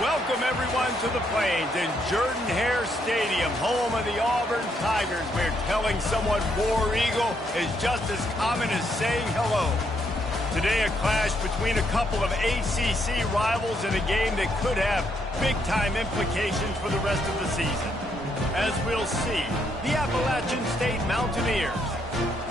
Welcome, everyone, to the Plains in Jordan-Hare Stadium, home of the Auburn Tigers, where telling someone War Eagle is just as common as saying hello. Today, a clash between a couple of ACC rivals in a game that could have big-time implications for the rest of the season. As we'll see, the Appalachian State Mountaineers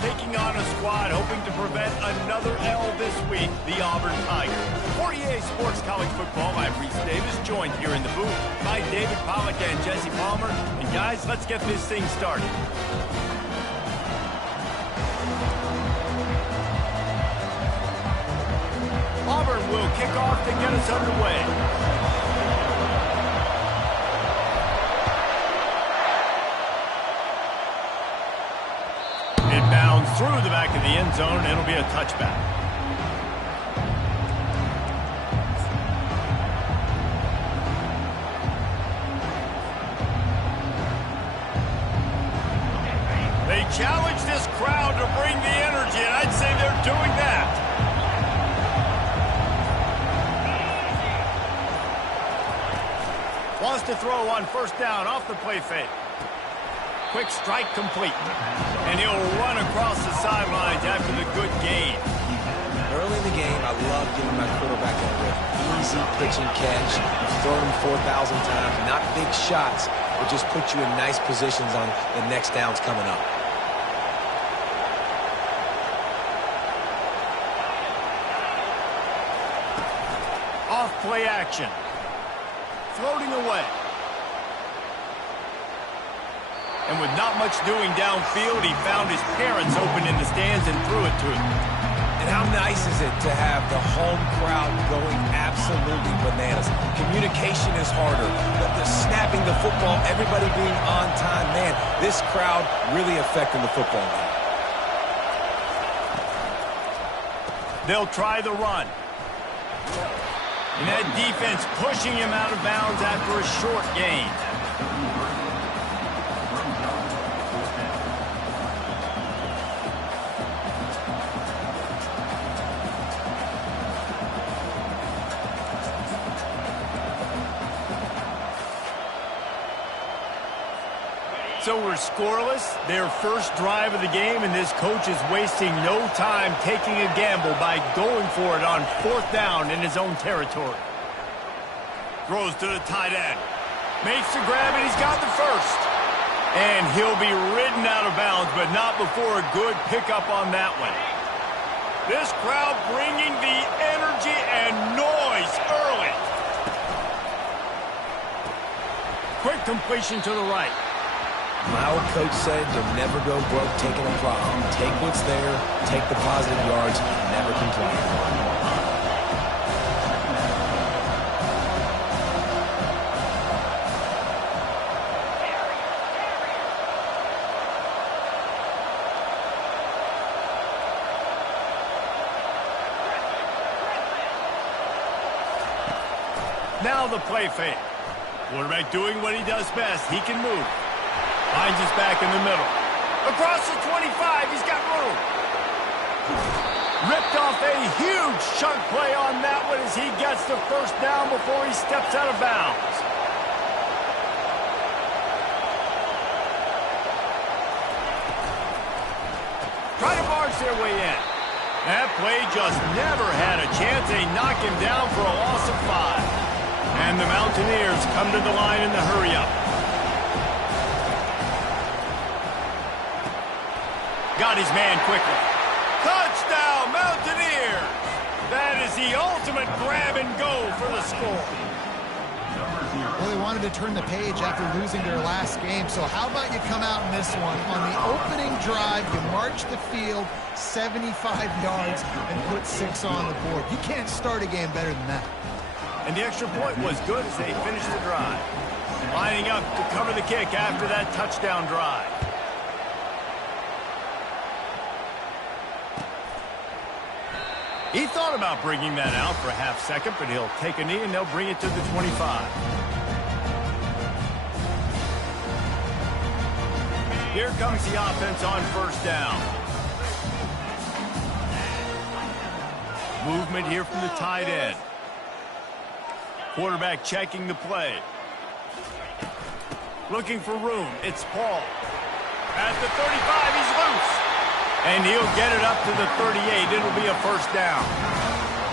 taking on a squad hoping to prevent another L this week, the Auburn Tigers. For EA Sports College Football, I'm Reese Davis, joined here in the booth by David Pollack and Jesse Palmer. And guys, let's get this thing started. Auburn will kick off to get us underway. Through the back of the end zone, it'll be a touchback. They challenge this crowd to bring the energy, and I'd say they're doing that. Wants to throw on first down off the play fake. Quick strike complete. And he'll run across the sidelines after the good gain. Early in the game, I love giving my quarterback a easy pitch and catch. You've thrown him 4,000 times. Not big shots, but just put you in nice positions on the next downs coming up. Off play action. Floating away. And with not much doing downfield, he found his parents open in the stands and threw it to him. And how nice is it to have the home crowd going absolutely bananas? Communication is harder. The snapping the football, everybody being on time. Man, this crowd really affecting the football game. They'll try the run. And that defense pushing him out of bounds after a short gain. So we're scoreless, their first drive of the game, and this coach is wasting no time taking a gamble by going for it on fourth down in his own territory. Throws to the tight end. Makes the grab, and he's got the first. And he'll be ridden out of bounds, but not before a good pickup on that one. This crowd bringing the energy and noise early. Quick completion to the right. My old coach said you'll never go broke taking a problem. Take what's there, take the positive yards, and never complain. Now the play fake. Quarterback doing what he does best. He can move. Finds his back in the middle. Across the 25, he's got room. Ripped off a huge chunk play on that one as he gets the first down before he steps out of bounds. Try to barge their way in. That play just never had a chance. They knock him down for a loss of 5. And the Mountaineers come to the line in the hurry-up. Got his man quickly. Touchdown, Mountaineers! That is the ultimate grab and go for the score. Well, they wanted to turn the page after losing their last game, so how about you come out in this one? On the opening drive, you march the field 75 yards and put 6 on the board. You can't start a game better than that. And the extra point was good as they finished the drive. Lining up to cover the kick after that touchdown drive. He thought about bringing that out for a half second, but he'll take a knee and they'll bring it to the 25. Here comes the offense on first down. Movement here from the tight end. Quarterback checking the play. Looking for room. It's Paul. At the 35, he's loose. And he'll get it up to the 38. It'll be a first down.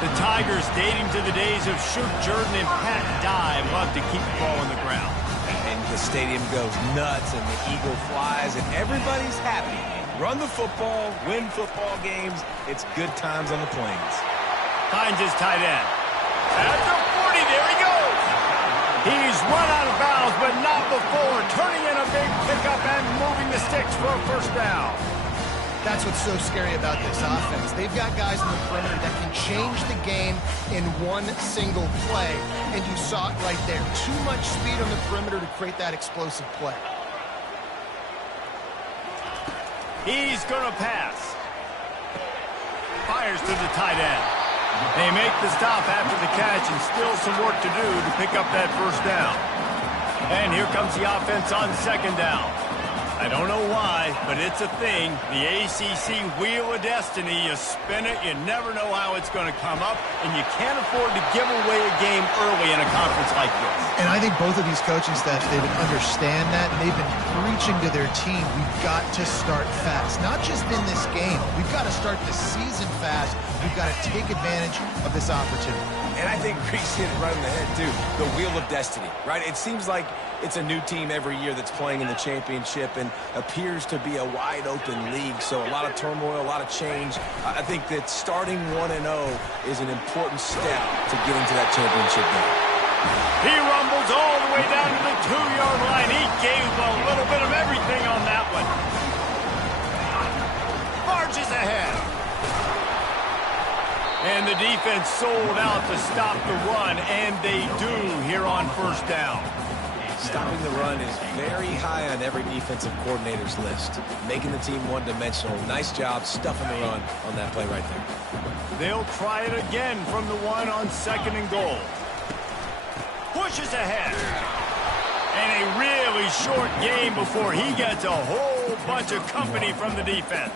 The Tigers, dating to the days of Shoot Jordan and Pat Dye, love to keep the ball on the ground. And the stadium goes nuts, and the eagle flies, and everybody's happy. Run the football, win football games. It's good times on the plains. Finds his tight end. At the 40, there he goes. He's run out of bounds, but not before turning in a big pickup and moving the sticks for a first down. That's what's so scary about this offense. They've got guys in the perimeter that can change the game in one single play, and you saw it right there. Too much speed on the perimeter to create that explosive play. He's going to pass. Fires to the tight end. They make the stop after the catch, and still some work to do to pick up that first down. And here comes the offense on second down. I don't know why, but it's a thing. The ACC Wheel of Destiny, you spin it, you never know how it's going to come up, and you can't afford to give away a game early in a conference like this. And I think both of these coaching staffs, they would understand that, and they've been preaching to their team, we've got to start fast. Not just in this game. We've got to start the season fast. We've got to take advantage of this opportunity. And I think Reese hit it right in the head, too. The Wheel of Destiny, right? It seems like it's a new team every year that's playing in the championship and appears to be a wide-open league. So a lot of turmoil, a lot of change. I think that starting 1-0 is an important step to getting to that championship game. He rumbles all the way down to the 2-yard line. He gave a little bit of everything on that one. Marches ahead. And the defense sold out to stop the run, and they do here on first down. Stopping the run is very high on every defensive coordinator's list. Making the team one-dimensional. Nice job stuffing the run on that play right there. They'll try it again from the one on second and goal. Pushes ahead. And a really short game before he gets a whole bunch of company from the defense.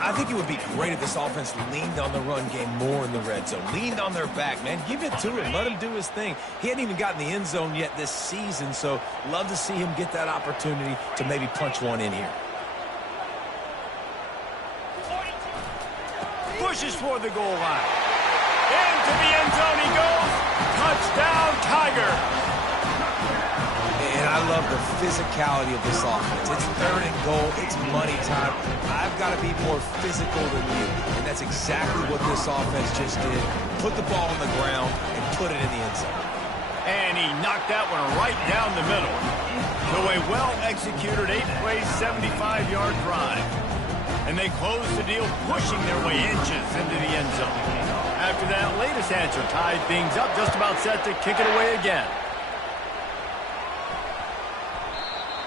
I think it would be great if this offense leaned on the run game more in the red zone. Leaned on their back, man. Give it to him. Let him do his thing. He hadn't even gotten the end zone yet this season, so love to see him get that opportunity to maybe punch one in here. Pushes for the goal line. Into the end zone he goes. Touchdown, Tiger. And I love the physicality of this offense. It's third and goal. It's money time. I've got to be more physical than you. And that's exactly what this offense just did. Put the ball on the ground and put it in the end zone. And he knocked that one right down the middle. So a well-executed 8-play, 75-yard drive. And they close the deal, pushing their way inches into the end zone. After that latest answer tied things up, just about set to kick it away again.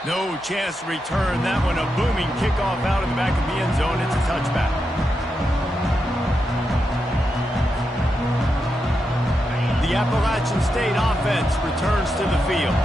No chance to return that one. A booming kickoff out of the back of the end zone. It's a touchback. The Appalachian State offense returns to the field.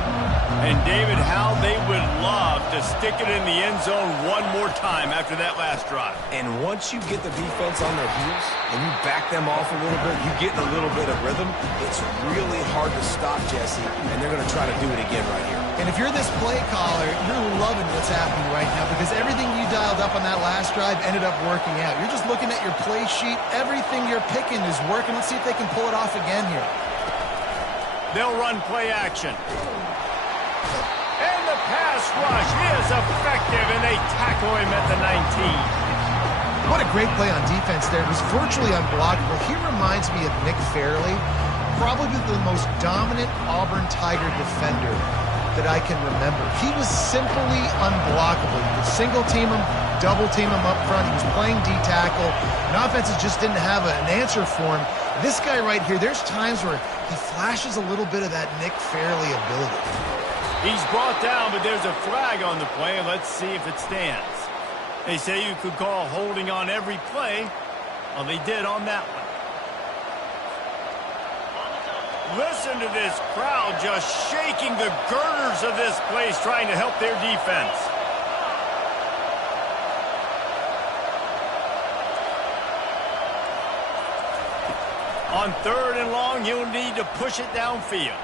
And David, how they would love to stick it in the end zone one more time after that last drive. And once you get the defense on their heels and you back them off a little bit, you get a little bit of rhythm, it's really hard to stop, Jesse, and they're going to try to do it again right here. And if you're this play caller, you're loving what's happening right now because everything you dialed up on that last drive ended up working out. You're just looking at your play sheet. Everything you're picking is working. Let's see if they can pull it off again here. They'll run play action. And the pass rush is effective, and they tackle him at the 19. What a great play on defense there. It was virtually unblockable. He reminds me of Nick Fairley, probably the most dominant Auburn Tiger defender that I can remember. He was simply unblockable. You could single team him, double team him up front. He was playing D-tackle, and offenses just didn't have an answer for him. This guy right here, there's times where he flashes a little bit of that Nick Fairley ability. He's brought down, but there's a flag on the play. Let's see if it stands. They say you could call holding on every play. Well, they did on that one. Listen to this crowd just shaking the girders of this place, trying to help their defense. On 3rd and long, he'll need to push it downfield.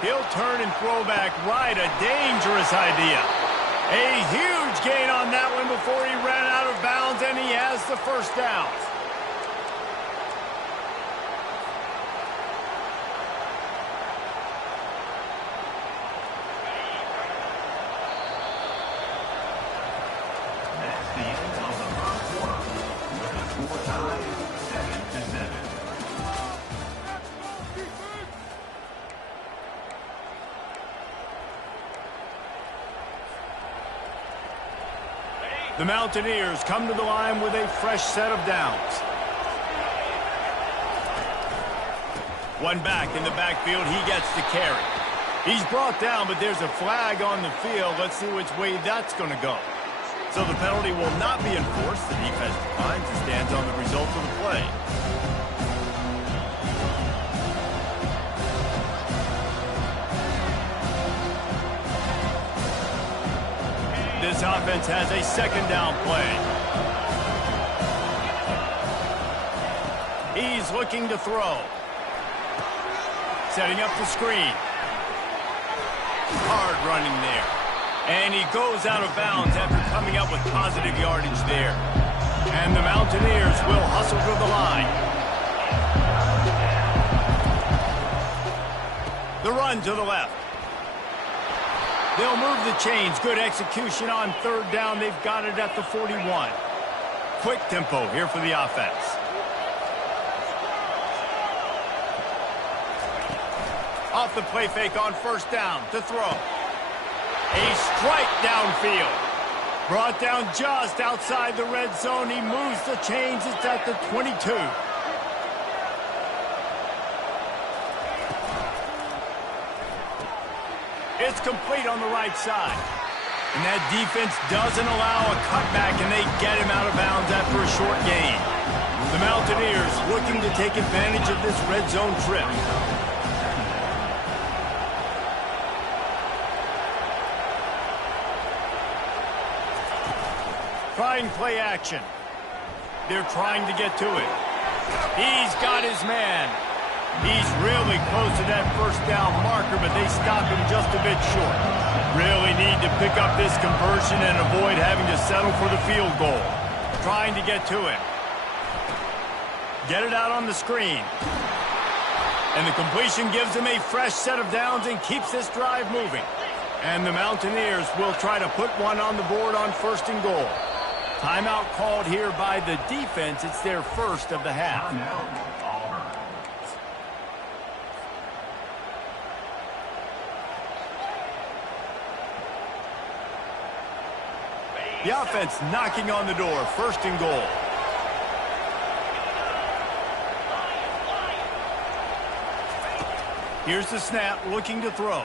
He'll turn and throw back right. A dangerous idea. A huge gain on that one before he ran out of bounds, and he has the first down. The Mountaineers come to the line with a fresh set of downs. One back in the backfield, he gets the carry. He's brought down, but there's a flag on the field. Let's see which way that's going to go. So the penalty will not be enforced. The defense declines and stands on the result of the play. This offense has a second down play. He's looking to throw. Setting up the screen. Hard running there. And he goes out of bounds after coming up with positive yardage there. And the Mountaineers will hustle to the line. The run to the left. They'll move the chains. Good execution on 3rd down. They've got it at the 41. Quick tempo here for the offense. Off the play fake on 1st down to throw. A strike downfield. Brought down just outside the red zone. He moves the chains. It's at the 22. It's complete on the right side. And that defense doesn't allow a cutback, and they get him out of bounds after a short gain. The Mountaineers looking to take advantage of this red zone trip. Trying play action. They're trying to get to it. He's got his man. He's really close to that 1st down marker, but they stop him just a bit short. Really need to pick up this conversion and avoid having to settle for the field goal. Trying to get to him. Get it out on the screen. And the completion gives him a fresh set of downs and keeps this drive moving. And the Mountaineers will try to put one on the board on 1st and goal. Timeout called here by the defense. It's their first of the half. The offense knocking on the door. 1st and goal. Here's the snap, looking to throw.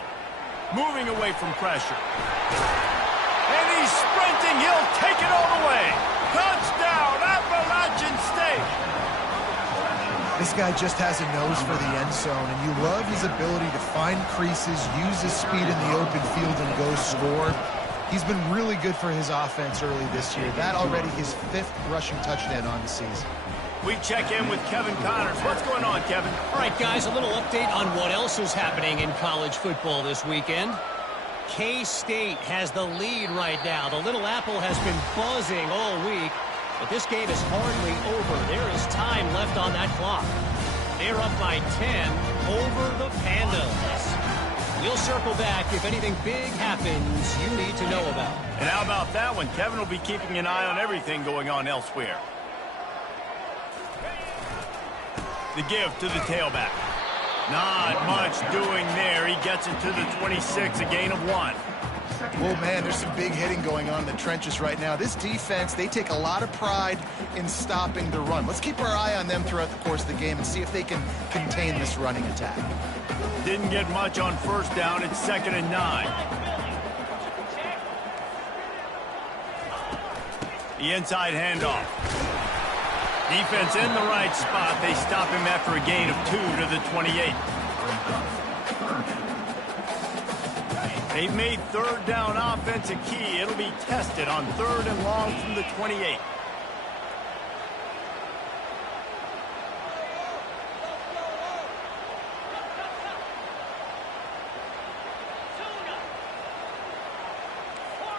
Moving away from pressure. And he's sprinting. He'll take it all the way. Touchdown, Appalachian State. This guy just has a nose for the end zone, and you love his ability to find creases, use his speed in the open field, and go score. He's been really good for his offense early this year. That already his 5th rushing touchdown on the season. We check in with Kevin Connors. What's going on, Kevin? All right, guys, a little update on what else is happening in college football this weekend. K-State has the lead right now. The Little Apple has been buzzing all week, but this game is hardly over. There is time left on that clock. They're up by 10 over the Pandas. We'll circle back if anything big happens you need to know about. And how about that one? Kevin will be keeping an eye on everything going on elsewhere. The give to the tailback. Not much doing there. He gets it to the 26, a gain of 1. Oh, man, there's some big hitting going on in the trenches right now. This defense, they take a lot of pride in stopping the run. Let's keep our eye on them throughout the course of the game and see if they can contain this running attack. Didn't get much on 1st down. It's 2nd and 9. The inside handoff. Defense in the right spot. They stop him after a gain of 2 to the 28. They've made 3rd down offense a key. It'll be tested on 3rd and long from the 28.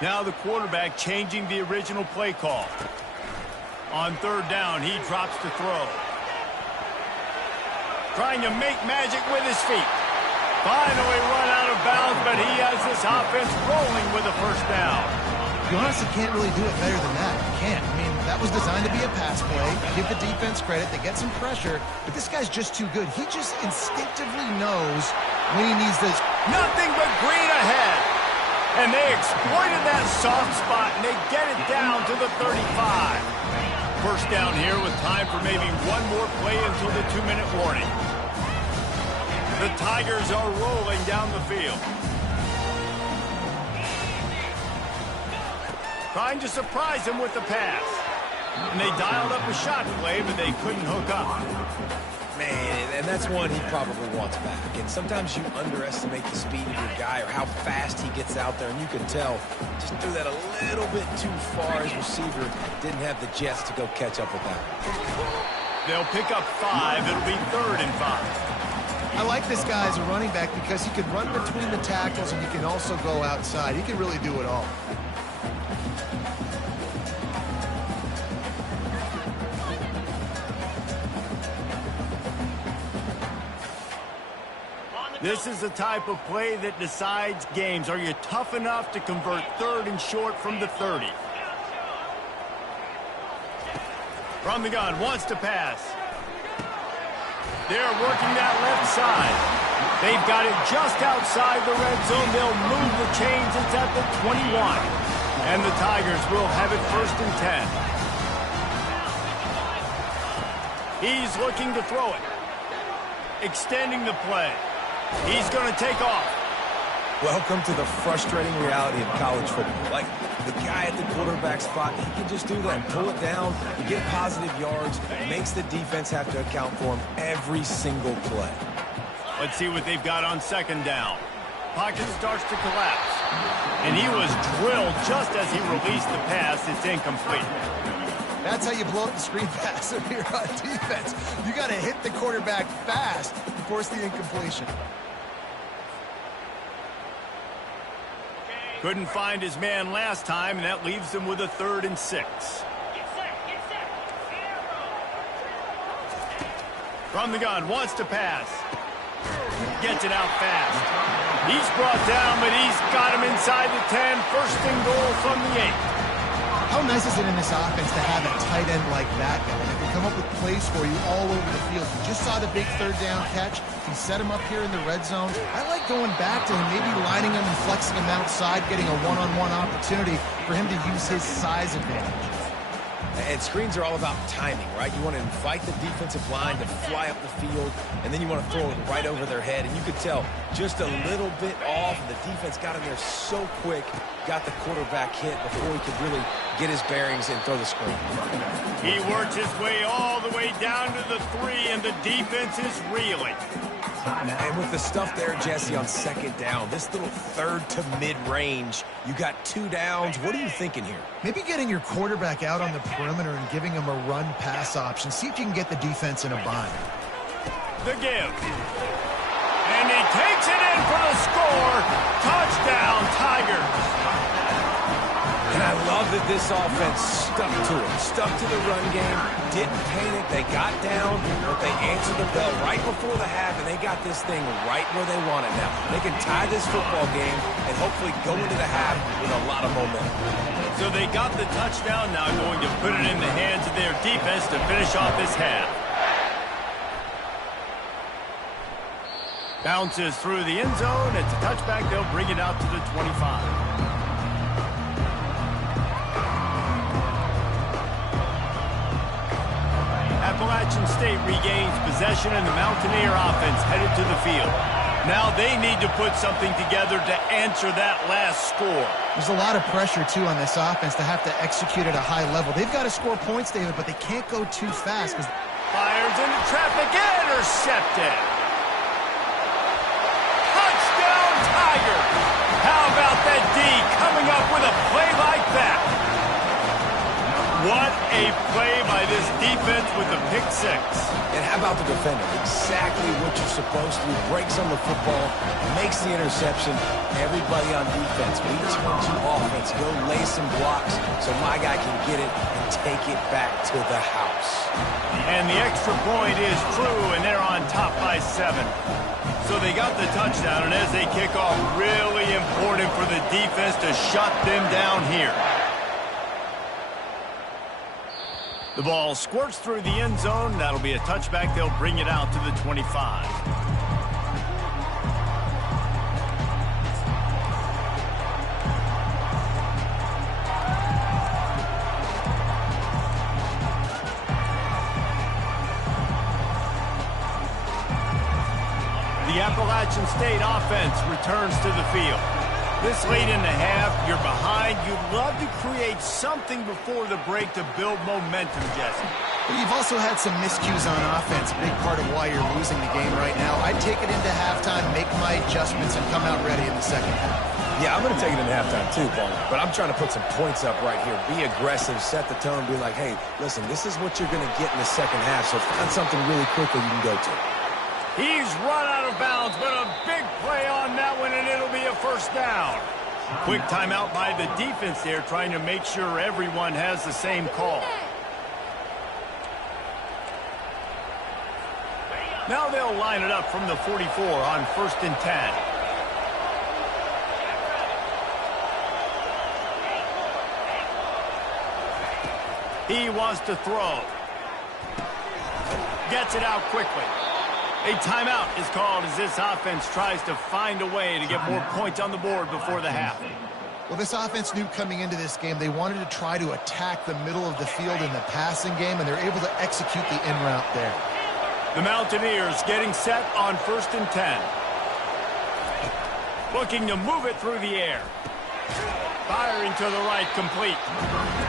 Now the quarterback changing the original play call. On third down, he drops to throw. Trying to make magic with his feet. Finally run out of bounds, but he has this offense rolling with a first down. You honestly can't really do it better than that. You can't. I mean, that was designed to be a pass play. Give the defense credit. They get some pressure, but this guy's just too good. He just instinctively knows when he needs this. Nothing but green ahead. And they exploited that soft spot, and they get it down to the 35. First down here with time for maybe one more play until the 2-minute warning. The Tigers are rolling down the field. Trying to surprise him with the pass. And they dialed up a shot play, but they couldn't hook up. Man, and that's one he probably wants back. And sometimes you underestimate the speed of your guy or how fast he gets out there, and you can tell just threw that a little bit too far. His receiver didn't have the jets to go catch up with that. They'll pick up 5. It'll be 3rd and 5. I like this guy as a running back because he can run between the tackles and he can also go outside. He can really do it all. This is the type of play that decides games. Are you tough enough to convert 3rd and short from the 30? From the gun, wants to pass. They're working that left side. They've got it just outside the red zone. They'll move the chains. It's at the 21. And the Tigers will have it 1st and 10. He's looking to throw it. Extending the play. He's going to take off. Welcome to the frustrating reality of college football. Like, the guy at the quarterback spot, he can just do that. Pull it down, you get positive yards, makes the defense have to account for him every single play. Let's see what they've got on 2nd down. Pocket starts to collapse. And he was drilled just as he released the pass. It's incomplete. That's how you blow up the screen pass if you're on defense. You got to hit the quarterback fast to force the incompletion. Couldn't find his man last time, and that leaves him with a 3rd and 6. From the gun, wants to pass. Gets it out fast. He's brought down, but he's got him inside the 10. 1st and goal from the 8. How nice is it in this offense to have a tight end like that going? They can come up with plays for you all over the field. You just saw the big 3rd down catch. He set him up here in the red zone. I like going back to him, maybe lining him and flexing him outside, getting a one-on-one opportunity for him to use his size advantage. And screens are all about timing, right? You want to invite the defensive line to fly up the field, and then you want to throw it right over their head. And you could tell just a little bit off. The defense got in there so quick, got the quarterback hit before he could really get his bearings and throw the screen. He works his way all the way down to the 3, and the defense is reeling. And with the stuff there, Jesse, on 2nd down, this little 3rd to mid-range, you got 2 downs. What are you thinking here? Maybe getting your quarterback out on the perimeter and giving him a run-pass option. See if you can get the defense in a bind. The give. And he takes it in for the score. Touchdown, Tigers. And I love that this offense stuck to it, stuck to the run game, didn't panic, they got down, but they answered the bell right before the half, and they got this thing right where they want it now. They can tie this football game and hopefully go into the half with a lot of momentum. So they got the touchdown, now going to put it in the hands of their defense to finish off this half. Bounces through the end zone. It's a touchback. They'll bring it out to the 25. Appalachian State regains possession, and the Mountaineer offense headed to the field. Now they need to put something together to answer that last score. There's a lot of pressure, too, on this offense to have to execute at a high level. They've got to score points, David, but they can't go too fast. Fires into traffic, intercepted. Touchdown, Tigers. How about that D coming up with a play like that? What a play by this defense with the pick six. And how about the defender? Exactly what you're supposed to do. Breaks on the football, makes the interception. Everybody on defense, we turn to offense. Go lay some blocks so my guy can get it and take it back to the house. And the extra point is true, and they're on top by 7. So they got the touchdown, and as they kick off, really important for the defense to shut them down here. The ball squirts through the end zone. That'll be a touchback. They'll bring it out to the 25. The Appalachian State offense returns to the field. This late in the half, you're behind. You'd love to create something before the break to build momentum, Jesse. But you've also had some miscues on offense, a big part of why you're losing the game right now. I'd take it into halftime, make my adjustments, and come out ready in the second half. Yeah, I'm going to take it in halftime too, Paul. But I'm trying to put some points up right here. Be aggressive, set the tone, be like, hey, listen, this is what you're going to get in the second half, so find something really quickly you can go to. He's run out of bounds, but a big play on that one, and it'll be a first down. Quick timeout by the defense there, trying to make sure everyone has the same call. Now they'll line it up from the 44 on 1st and 10. He wants to throw. Gets it out quickly. A timeout is called as this offense tries to find a way to get more points on the board before the half. Well, this offense knew coming into this game they wanted to try to attack the middle of the field in the passing game, and they're able to execute the in route there. The Mountaineers getting set on 1st and 10. Looking to move it through the air. Firing to the right, complete.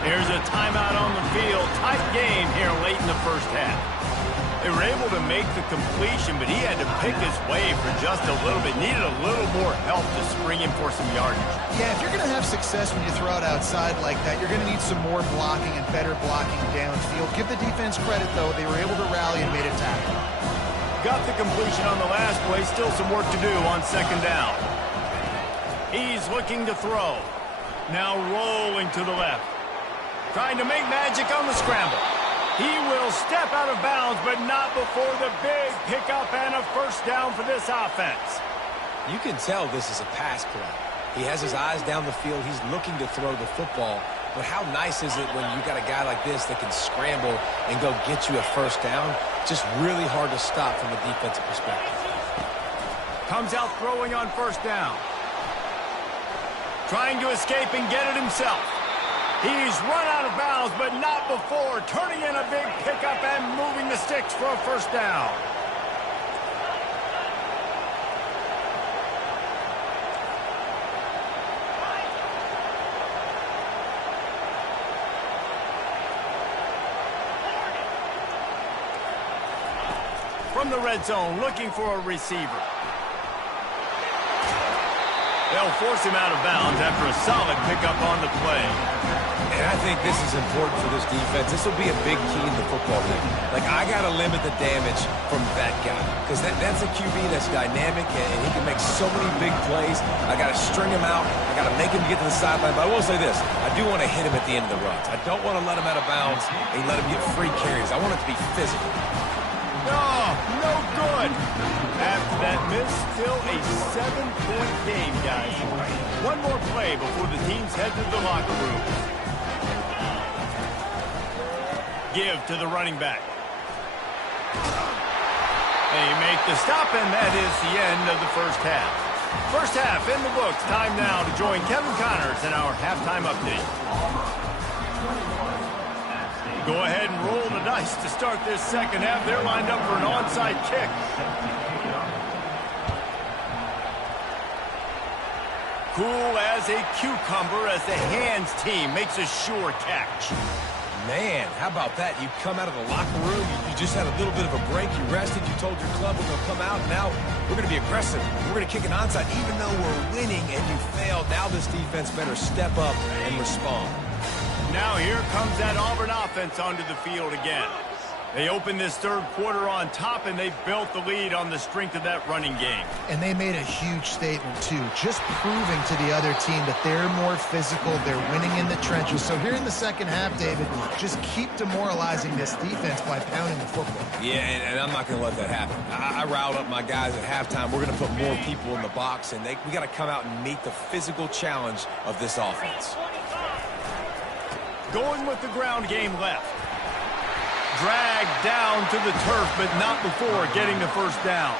There's a timeout on the field. Tight game here late in the first half. They were able to make the completion, but he had to pick his way for just a little bit. Needed a little more help to spring him for some yardage. Yeah, if you're going to have success when you throw it outside like that, you're going to need some more blocking and better blocking downfield. Give the defense credit, though. They were able to rally and made a tackle. Got the completion on the last play. Still some work to do on 2nd down. He's looking to throw. Now rolling to the left. Trying to make magic on the scramble. He will step out of bounds, but not before the big pickup and a first down for this offense. You can tell this is a pass play. He has his eyes down the field. He's looking to throw the football. But how nice is it when you got a guy like this that can scramble and go get you a first down? Just really hard to stop from a defensive perspective. Comes out throwing on 1st down. Trying to escape and get it himself. He's run out of bounds, but not before turning in a big pickup and moving the sticks for a first down. From the red zone, looking for a receiver. They'll force him out of bounds after a solid pickup on the play. And I think this is important for this defense. This will be a big key in the football game. Like, I got to limit the damage from that guy. Because that's a QB that's dynamic, and he can make so many big plays. I got to string him out. I got to make him get to the sideline. But I will say this. I do want to hit him at the end of the runs. I don't want to let him out of bounds and let him get free carries. I want it to be physical. Oh, no good. After that miss, still a 7-point game, guys. One more play before the teams head to the locker room. Give to the running back. They make the stop, and that is the end of the first half. First half in the books. Time now to join Kevin Connors in our halftime update. Go ahead and roll the dice to start this second half. They're lined up for an onside kick. Cool as a cucumber as the hands team makes a sure catch. Man, how about that? You come out of the locker room, you just had a little bit of a break, you rested, you told your club we're going to come out, now we're going to be aggressive. We're going to kick an onside. Even though we're winning and you failed, now this defense better step up and respond. Now here comes that Auburn offense onto the field again. They opened this third quarter on top, and they built the lead on the strength of that running game. And they made a huge statement, too, just proving to the other team that they're more physical, they're winning in the trenches. So here in the second half, David, just keep demoralizing this defense by pounding the football. Yeah, and I'm not going to let that happen. I riled up my guys at halftime. We're going to put more people in the box, and we got to come out and meet the physical challenge of this offense. Going with the ground game left. Dragged down to the turf, but not before getting the first down.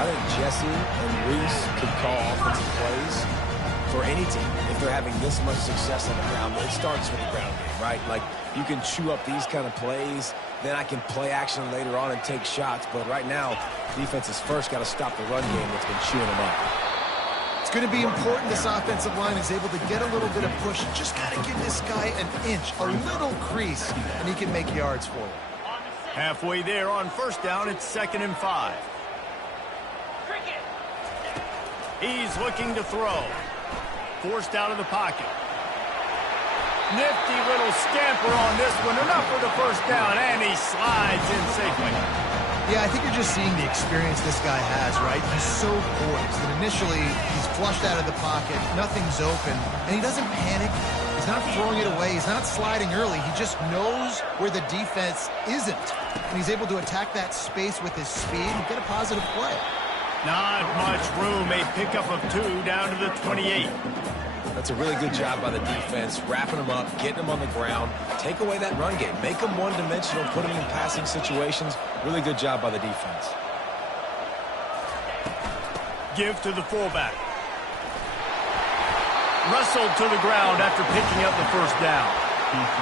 I think Jesse and Reese could call offensive plays for any team if they're having this much success on the ground. But it starts with the ground game, right? Like, you can chew up these kind of plays, then I can play action later on and take shots. But right now, defense has first got to stop the run game that's been chewing them up. It's going to be important this offensive line is able to get a little bit of push. Just got to give this guy an inch, a little crease, and he can make yards for you. Halfway there on first down, it's 2nd and 5. He's looking to throw. Forced out of the pocket. Nifty little scamper on this one. Enough for the first down, and he slides in safely. Yeah, I think you're just seeing the experience this guy has, right? He's so poised that initially he's flushed out of the pocket, nothing's open, and he doesn't panic. He's not throwing it away. He's not sliding early. He just knows where the defense isn't, and he's able to attack that space with his speed and get a positive play. Not much room. A pickup of 2 down to the 28. That's a really good job by the defense, wrapping them up, getting them on the ground, take away that run game, make them one-dimensional, put them in passing situations. Really good job by the defense. Give to the fullback. Wrestled to the ground after picking up the first down.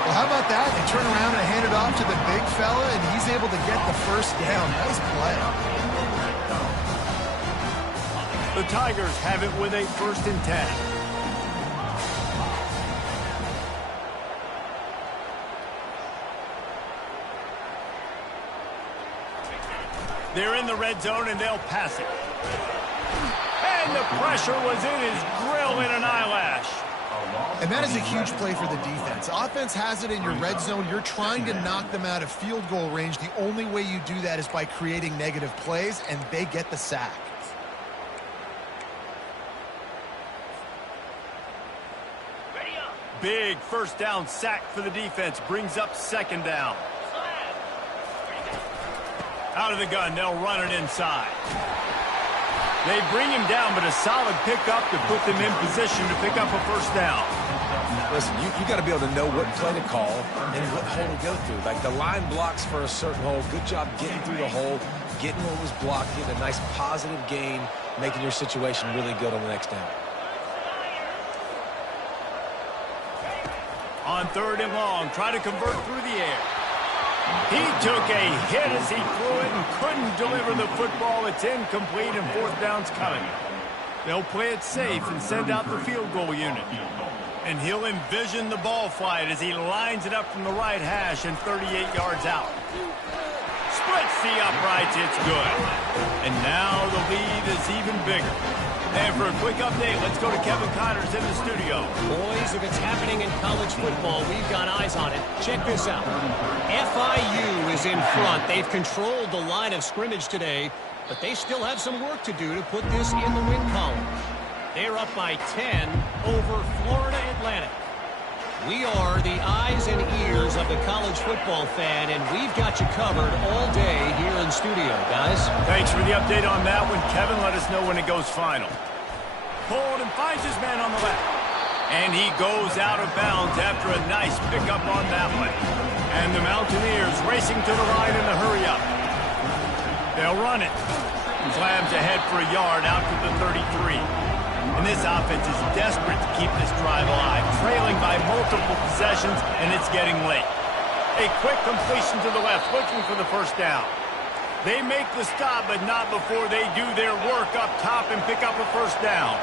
Well, how about that? They turn around and hand it off to the big fella, and he's able to get the first down. Nice play. The Tigers have it with a 1st and 10. They're in the red zone, and they'll pass it. And the pressure was in his grill in an eyelash. And that is a huge play for the defense. Offense has it in your red zone. You're trying to knock them out of field goal range. The only way you do that is by creating negative plays, and they get the sack. Big first down sack for the defense. Brings up 2nd down. Out of the gun, they'll run it inside. They bring him down, but a solid pickup to put them in position to pick up a first down. Listen, you got to be able to know what play to call and what hole to go through. Like, the line blocks for a certain hole. Good job getting through the hole, getting what was blocked, getting a nice positive gain, making your situation really good on the next down. On 3rd and long, try to convert through the air. He took a hit as he threw it and couldn't deliver the football. It's incomplete, and 4th down's coming. They'll play it safe and send out the field goal unit. And he'll envision the ball flight as he lines it up from the right hash and 38 yards out. Splits the uprights, it's good. And now the lead is even bigger. And for a quick update, let's go to Kevin Connors in the studio. Boys, if it's happening in college football, we've got eyes on it. Check this out. FIU is in front. They've controlled the line of scrimmage today, but they still have some work to do to put this in the win column. They're up by 10 over Florida Atlantic. We are the eyes and ears of the college football fan, and we've got you covered all day here in studio, guys. Thanks for the update on that one, Kevin. Let us know when it goes final. Pulled and finds his man on the left. And he goes out of bounds after a nice pickup on that one. And the Mountaineers racing to the line in the hurry-up. They'll run it. Slams ahead for a yard out to the 33. And this offense is desperate to keep this drive alive, trailing by multiple possessions, and it's getting late. A quick completion to the left, looking for the first down. They make the stop, but not before they do their work up top and pick up a first down.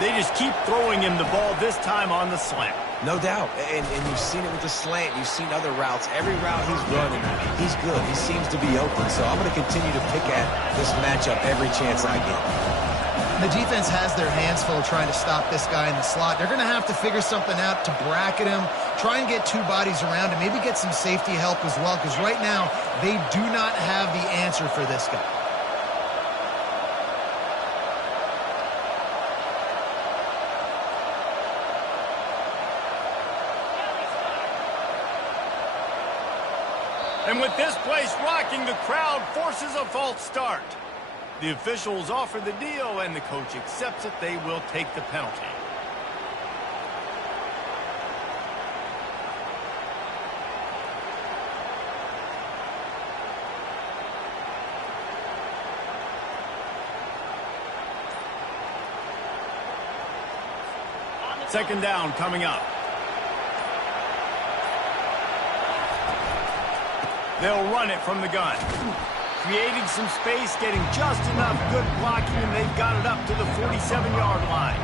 They just keep throwing him the ball, this time on the slant. No doubt, and you've seen it with the slant. You've seen other routes. Every route he's running, he's good. He seems to be open, so I'm going to continue to pick at this matchup every chance I get. The defense has their hands full trying to stop this guy in the slot. They're going to have to figure something out to bracket him, try and get two bodies around him, maybe get some safety help as well, because right now they do not have the answer for this guy. And with this place rocking, the crowd forces a false start. The officials offer the deal, and the coach accepts it. They will take the penalty. Second down coming up. They'll run it from the gun. Creating some space, getting just enough good blocking, and they've got it up to the 47-yard line.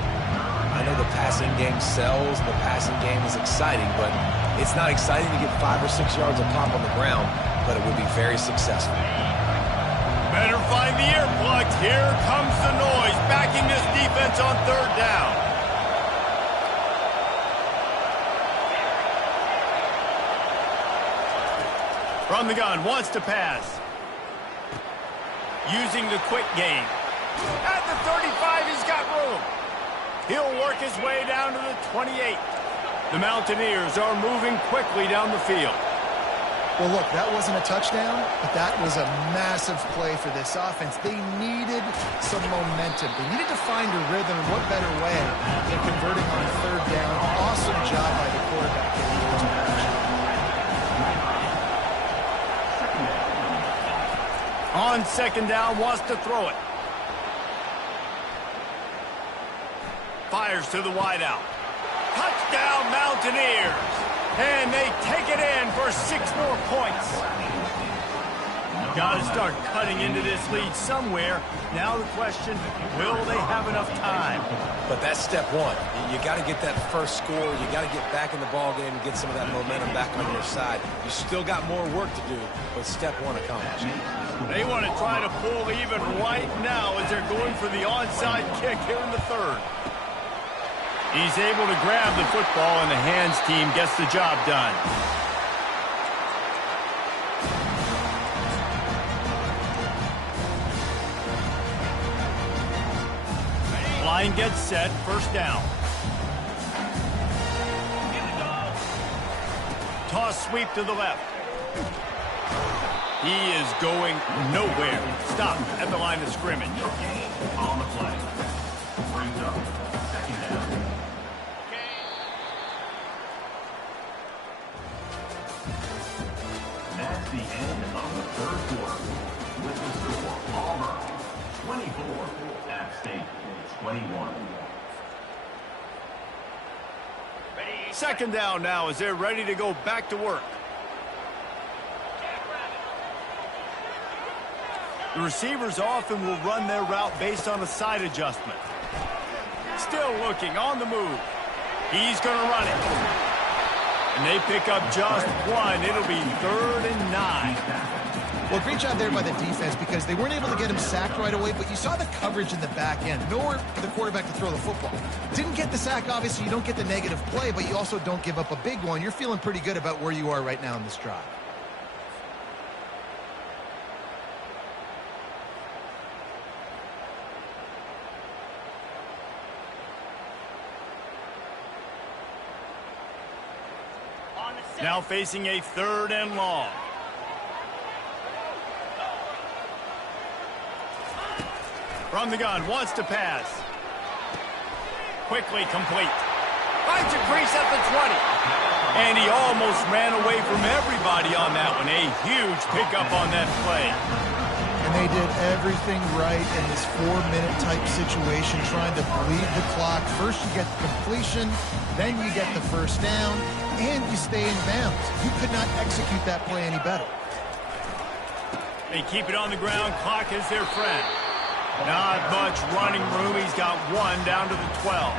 I know the passing game sells, the passing game is exciting, but it's not exciting to get 5 or 6 yards of pop on the ground, but it would be very successful. Better find the earplugs. Here comes the noise, backing this defense on third down. From the gun, wants to pass. Using the quick game. At the 35, he's got room. He'll work his way down to the 28. The Mountaineers are moving quickly down the field. Well, look, that wasn't a touchdown, but that was a massive play for this offense. They needed some momentum. They needed to find a rhythm, and what better way than converting on third down. Awesome job by the quarterback getting those direction. On second down, wants to throw it. Fires to the wideout. Touchdown, Mountaineers. And they take it in for 6 more points. Got to start cutting into this lead somewhere. Now the question, will they have enough time? But that's step one. You got to get that first score. You got to get back in the ball game and get some of that momentum back on your side. You still got more work to do, but step one accomplished. They want to try to pull even right now as they're going for the onside kick here in the third. He's able to grab the football, and the hands team gets the job done. Line gets set, first down. Toss sweep to the left. He is going nowhere. Stop at the line of scrimmage. On the play. Brings up second down. That's the end of the third quarter. With the score, Auburn 24, App State 21. Second down now as they're ready to go back to work. The receivers often will run their route based on a side adjustment. Still looking, on the move. He's going to run it. And they pick up just one. It'll be 3rd and 9. Well, great job there by the defense because they weren't able to get him sacked right away, but you saw the coverage in the back end. Nowhere for the quarterback to throw the football. Didn't get the sack, obviously. You don't get the negative play, but you also don't give up a big one. You're feeling pretty good about where you are right now in this drive. Now facing a 3rd and long. From the gun, wants to pass. Quickly complete. Finds a crease at the 20. And he almost ran away from everybody on that one. A huge pickup on that play. And they did everything right in this 4-minute type situation, trying to bleed the clock. First you get the completion, then you get the first down, and you stay in bounds. You could not execute that play any better. They keep it on the ground. Clock is their friend. Not much running room. He's got one down to the 12.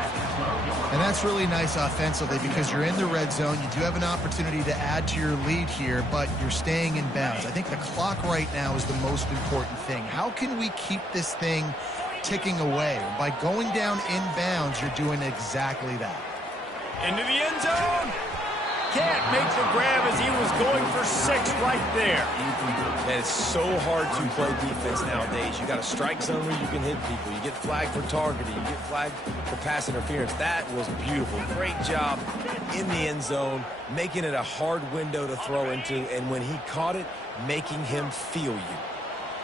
And that's really nice offensively because you're in the red zone. You do have an opportunity to add to your lead here, but you're staying in bounds. I think the clock right now is the most important thing. How can we keep this thing ticking away. By going down inbounds, you're doing exactly that. Into the end zone. Can't make the grab as he was going for 6 right there. Man, it's so hard to play defense nowadays. You got a strike zone where you can hit people. You get flagged for targeting. You get flagged for pass interference. That was beautiful. Great job in the end zone, making it a hard window to throw into, and when he caught it, making him feel you.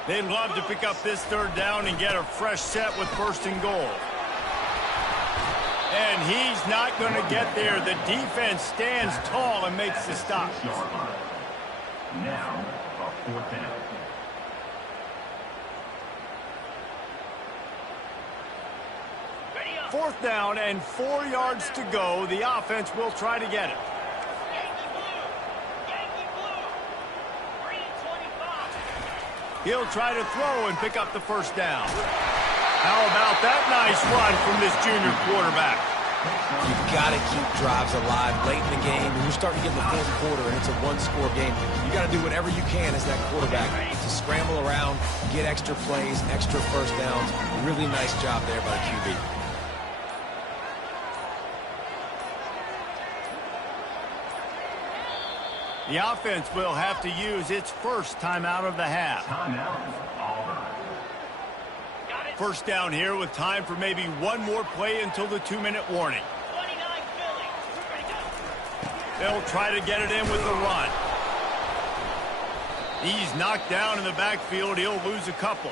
They'd love to pick up this 3rd down and get a fresh set with 1st and goal. And he's not going to get there. The defense stands tall and makes the stop. Now, a 4th down. Fourth down and 4 yards to go. The offense will try to get it. He'll try to throw and pick up the 1st down. How about that nice run from this junior quarterback? You've got to keep drives alive late in the game. When you're starting to get in the 4th quarter and it's a 1-score game, you got to do whatever you can as that quarterback to scramble around, get extra plays, extra 1st downs. Really nice job there by the QB. The offense will have to use its 1st timeout of the half. Timeout, Auburn. 1st down here with time for maybe one more play until the 2-minute warning. They'll try to get it in with the run. He's knocked down in the backfield. He'll lose a couple.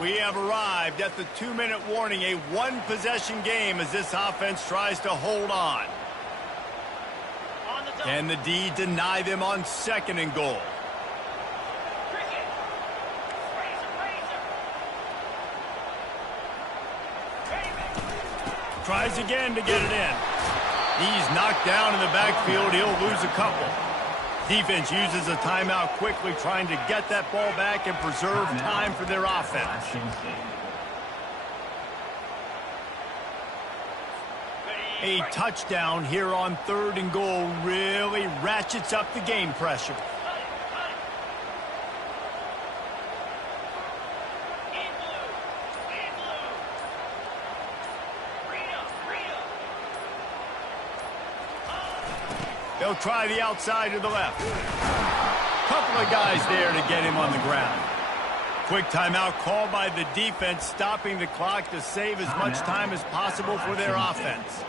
We have arrived at the 2-minute warning, a 1-possession game as this offense tries to hold on. Can the D deny them on 2nd and goal? Tries again to get it in. He's knocked down in the backfield. He'll lose a couple. Defense uses a timeout quickly, trying to get that ball back and preserve time for their offense. A touchdown here on 3rd and goal really ratchets up the game pressure. They'll try the outside to the left. Couple of guys there to get him on the ground. Quick timeout called by the defense, stopping the clock to save as much time as possible for their offense.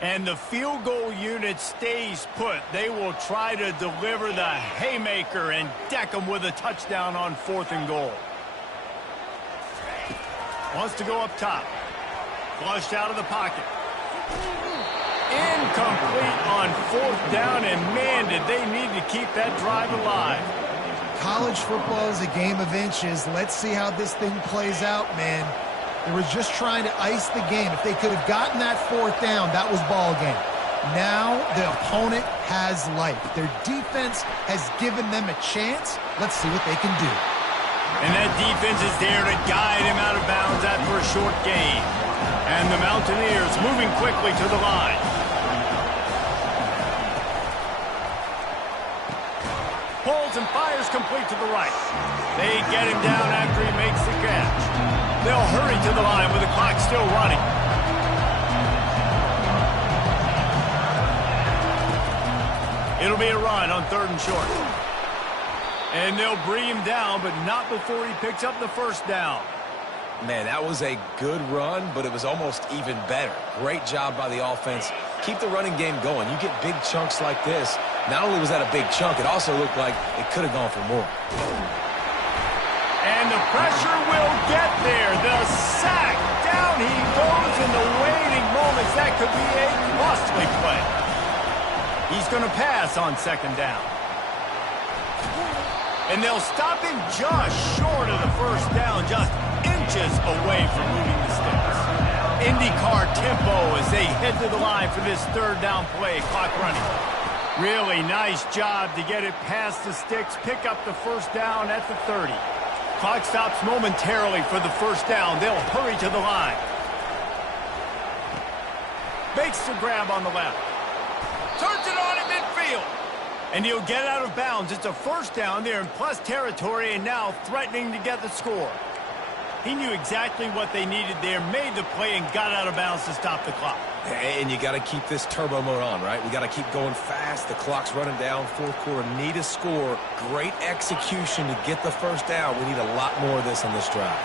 And the field goal unit stays put. They will try to deliver the haymaker and deck them with a touchdown on 4th and goal. Wants to go up top. Flushed out of the pocket. Incomplete on 4th down, and man, did they need to keep that drive alive. College football is a game of inches. Let's see how this thing plays out, man. They were just trying to ice the game. If they could have gotten that 4th down, that was ball game. Now the opponent has life. Their defense has given them a chance. Let's see what they can do. And that defense is there to guide him out of bounds after a short gain. And the Mountaineers moving quickly to the line. Pulls and fires complete to the right. They get him down after he makes the catch. They'll hurry to the line with the clock still running. It'll be a run on 3rd and short. And they'll bring him down, but not before he picks up the 1st down. Man, that was a good run, but it was almost even better. Great job by the offense. Keep the running game going. You get big chunks like this. Not only was that a big chunk, it also looked like it could have gone for more. And the pressure will get there. The sack. Down he goes in the waiting moments. That could be a costly play. He's going to pass on 2nd down. And they'll stop him just short of the 1st down, just inches away from moving the sticks. IndyCar tempo as they head to the line for this 3rd down play. Clock running. Really nice job to get it past the sticks, pick up the 1st down at the 30. Clock stops momentarily for the 1st down. They'll hurry to the line. Makes the grab on the left. Turns it on in midfield. And he'll get out of bounds. It's a first down there in plus territory and now threatening to get the score. He knew exactly what they needed there, made the play, and got out of bounds to stop the clock. And you got to keep this turbo mode on, right? We got to keep going fast. The clock's running down. Fourth quarter, need a score. Great execution to get the first down. We need a lot more of this on this drive.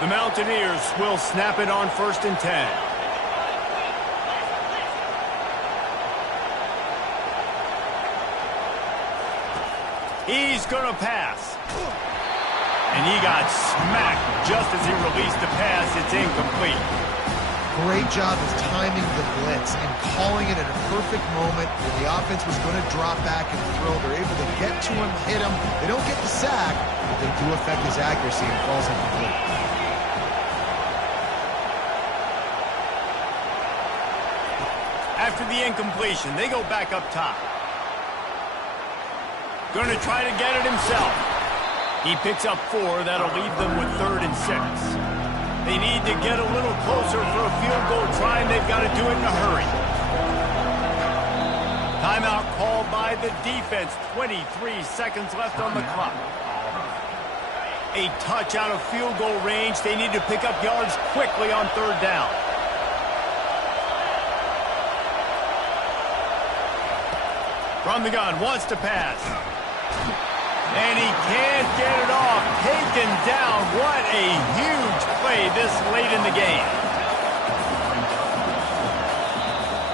The Mountaineers will snap it on 1st and 10. He's going to pass. And he got smacked just as he released the pass. It's incomplete. Great job of timing the blitz and calling it at a perfect moment when the offense was going to drop back and throw. They're able to get to him, hit him. They don't get the sack, but they do affect his accuracy and falls incomplete. After the incompletion, they go back up top. Going to try to get it himself. He picks up 4. That'll leave them with 3rd and 6. They need to get a little closer for a field goal try, and they've got to do it in a hurry. Timeout called by the defense. 23 seconds left on the clock. A touch out of field goal range. They need to pick up yards quickly on 3rd down. From the gun, wants to pass. And he can't get it off. Taken down. What a huge play this late in the game.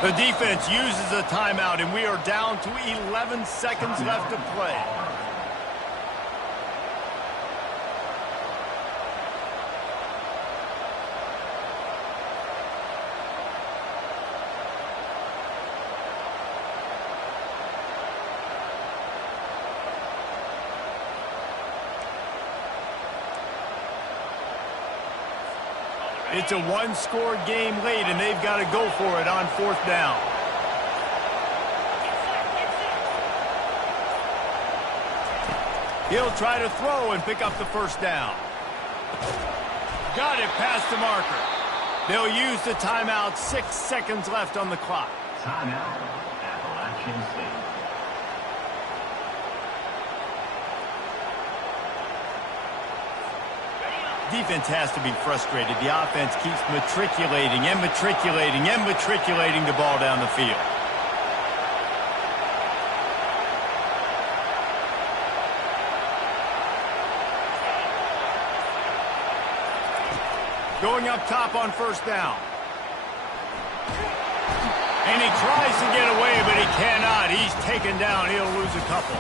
The defense uses a timeout, and we are down to 11 seconds left to play. It's a one-score game late, and they've got to go for it on 4th down. He'll try to throw and pick up the 1st down. Got it past the marker. They'll use the timeout. 6 seconds left on the clock. Timeout, Appalachian State. Defense has to be frustrated. The offense keeps matriculating and matriculating and matriculating the ball down the field. Going up top on 1st down. And he tries to get away, but he cannot. He's taken down. He'll lose a couple.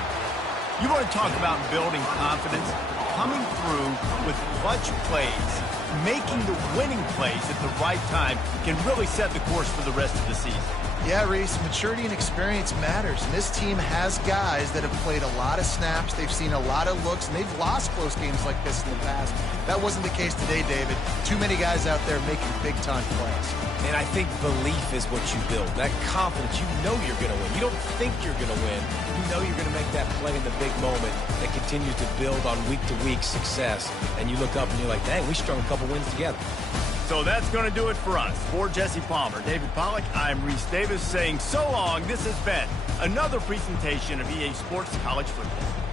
You want to talk about building confidence? Coming through with clutch plays, making the winning plays at the right time can really set the course for the rest of the season. Yeah, Reese, maturity and experience matters. And this team has guys that have played a lot of snaps. They've seen a lot of looks, and they've lost close games like this in the past. That wasn't the case today, David. Too many guys out there making big-time plays. And I think belief is what you build. That confidence, you know you're going to win. You don't think you're going to win. You know you're going to make that play in the big moment that continues to build on week-to-week success. And you look up and you're like, dang, we strung a couple wins together. So that's going to do it for us. For Jesse Palmer, David Pollack, I'm Reese Davis saying so long. This has been another presentation of EA Sports College Football.